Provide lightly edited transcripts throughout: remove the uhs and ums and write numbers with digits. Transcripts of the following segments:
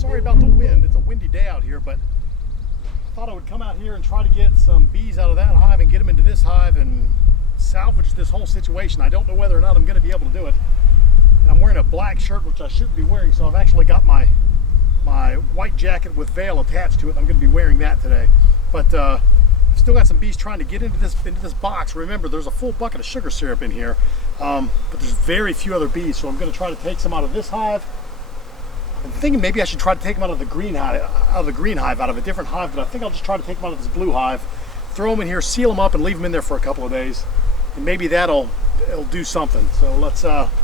sorry about the wind. It's a windy day out here, but I thought I would come out here and try to get some bees out of that hive and get them into this hive and salvage this whole situation. I don't know whether or not I'm going to be able to do it. And I'm wearing a black shirt, which I shouldn't be wearing, so I've actually got my white jacket with veil attached to it. I'm going to be wearing that today. But I've still got some bees trying to get into this box. Remember, there's a full bucket of sugar syrup in here, but there's very few other bees, so I'm going to try to take some out of this hive. I'm thinking maybe I should try to take them out of the green hive, out of a different hive, but I think I'll just try to take them out of this blue hive, throw them in here, seal them up, and leave them in there for a couple of days, and maybe it'll do something. So let's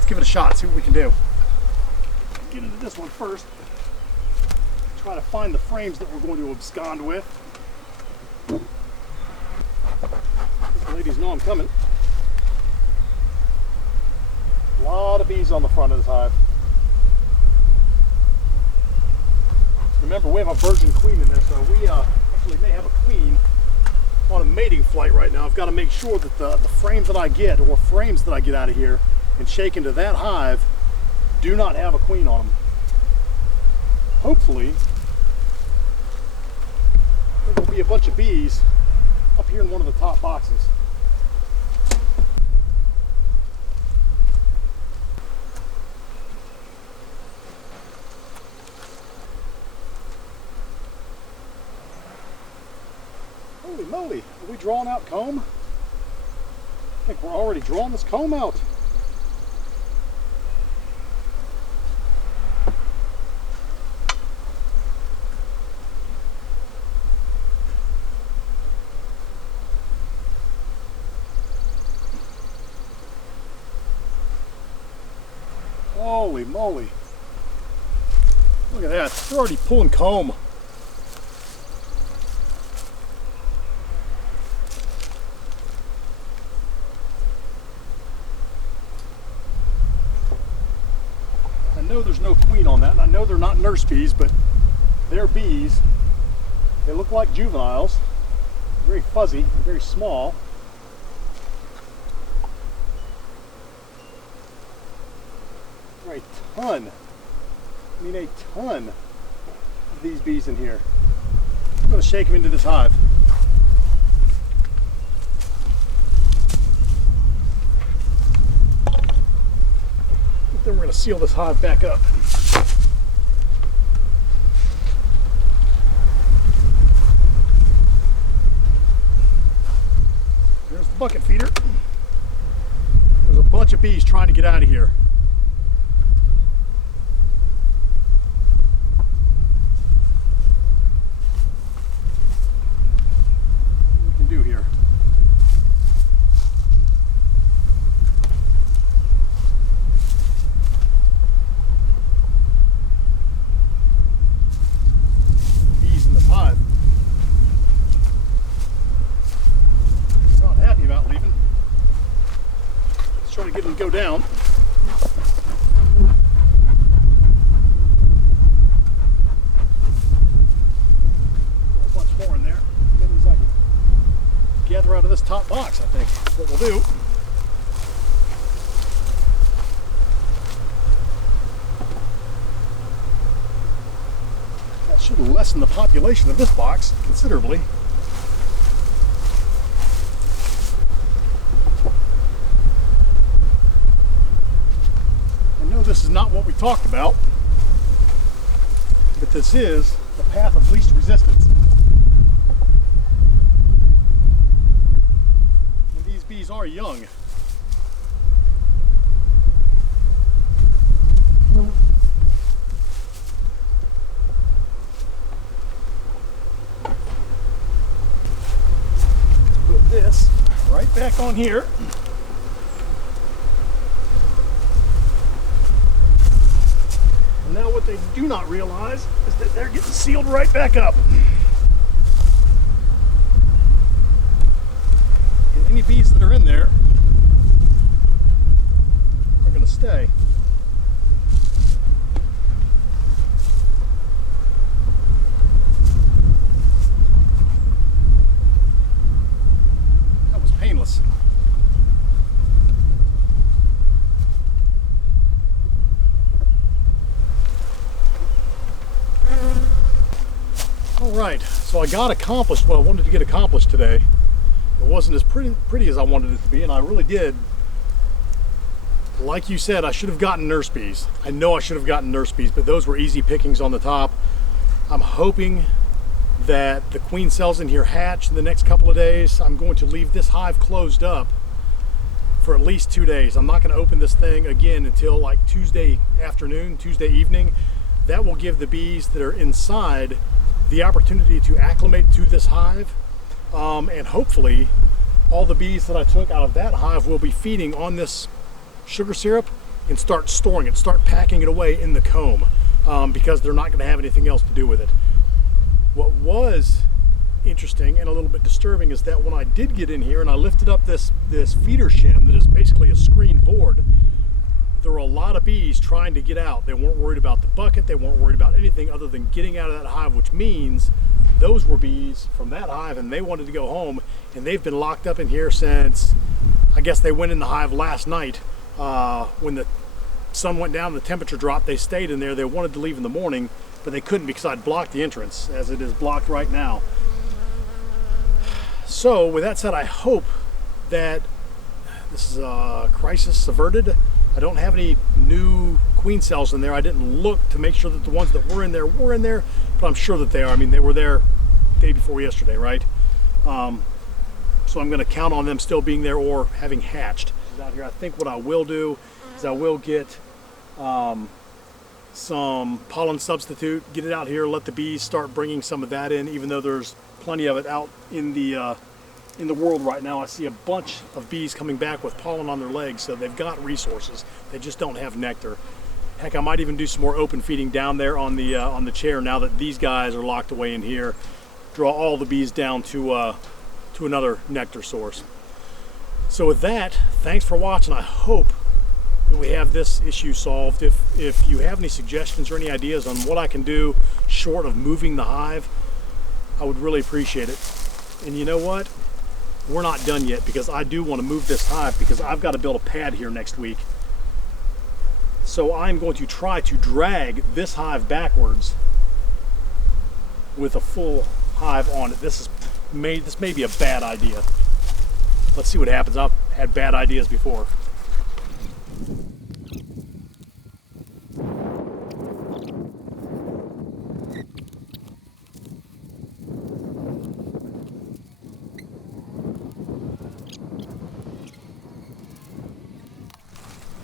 give it a shot, see what we can do. Get into this one first. Try to find the frames that we're going to abscond with. The ladies know I'm coming. A lot of bees on the front of this hive. Remember, we have a virgin queen in there, so we actually may have a queen on a mating flight right now. I've got to make sure that the frames that I get, or frames that I get out of here and shake into that hive, do not have a queen on them. Hopefully, there will be a bunch of bees up here in one of the top boxes. Holy moly, are we drawing out comb? I think we're already drawing this comb out. Holy moly. Look at that, they're already pulling comb. I know there's no queen on that, and I know they're not nurse bees, but they're bees. They look like juveniles, very fuzzy and very small. A ton, I mean a ton of these bees in here. I'm going to shake them into this hive. Then we're going to seal this hive back up. There's the bucket feeder. There's a bunch of bees trying to get out of here. Trying to get them to go down. A bunch more in there. Maybe I can gather out of this top box, I think. That's what we'll do. That should lessen the population of this box considerably. This is not what we talked about, but this is the path of least resistance. And these bees are young. Let's put this right back on here. Now what they do not realize is that they're getting sealed right back up. And any bees that are in there are going to stay. That was painless. right, so I got accomplished what I wanted to get accomplished today. It wasn't as pretty as I wanted it to be, and I really did. Like you said, I should have gotten nurse bees. I know I should have gotten nurse bees, but those were easy pickings on the top. I'm hoping that the queen cells in here hatch in the next couple of days. I'm going to leave this hive closed up for at least 2 days. I'm not going to open this thing again until like Tuesday afternoon, Tuesday evening. That will give the bees that are inside the opportunity to acclimate to this hive, and hopefully all the bees that I took out of that hive will be feeding on this sugar syrup and start storing it, start packing it away in the comb, because they're not going to have anything else to do with it. What was interesting and a little bit disturbing is that when I did get in here and I lifted up this feeder shim that is basically a screen board, there were a lot of bees trying to get out. They weren't worried about the bucket, they weren't worried about anything other than getting out of that hive, which means those were bees from that hive and they wanted to go home, and they've been locked up in here since, I guess they went in the hive last night. When the sun went down, the temperature dropped, they stayed in there. They wanted to leave in the morning, but they couldn't because I'd blocked the entrance, as it is blocked right now. So with that said, I hope that this is a crisis averted. I don't have any new queen cells in there. I didn't look to make sure that the ones that were in there, but I'm sure that they are. I mean, they were there the day before yesterday, right? So I'm going to count on them still being there or having hatched out here. I think what I will do is I will get some pollen substitute, get it out here, let the bees start bringing some of that in, even though there's plenty of it out in the world right now. I see a bunch of bees coming back with pollen on their legs, so they've got resources. They just don't have nectar. Heck, I might even do some more open feeding down there on the chair now that these guys are locked away in here. Draw all the bees down to another nectar source. So with that, thanks for watching. I hope that we have this issue solved. If you have any suggestions or any ideas on what I can do short of moving the hive, I would really appreciate it. And you know what? We're not done yet, because I do want to move this hive, because I've got to build a pad here next week. So I'm going to try to drag this hive backwards with a full hive on it. This may be a bad idea. Let's see what happens. I've had bad ideas before.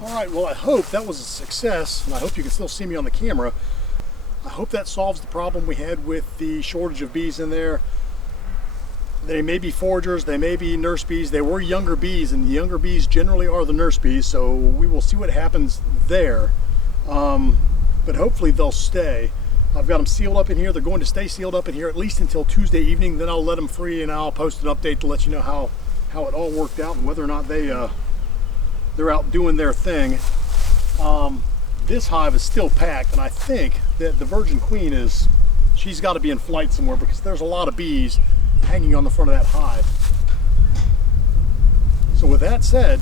All right, well, I hope that was a success, and I hope you can still see me on the camera. I hope that solves the problem we had with the shortage of bees in there. They may be foragers, they may be nurse bees. They were younger bees, and the younger bees generally are the nurse bees, so we will see what happens there. But hopefully they'll stay. I've got them sealed up in here. They're going to stay sealed up in here at least until Tuesday evening. Then I'll let them free, and I'll post an update to let you know how it all worked out and whether or not they're out doing their thing. This hive is still packed, and I think that the virgin queen she's got to be in flight somewhere, because there's a lot of bees hanging on the front of that hive. So with that said,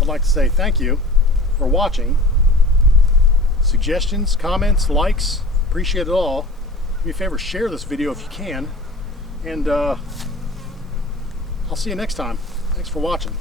I'd like to say thank you for watching. Suggestions, comments, likes, appreciate it all. Do me a favor, share this video if you can, and I'll see you next time. Thanks for watching.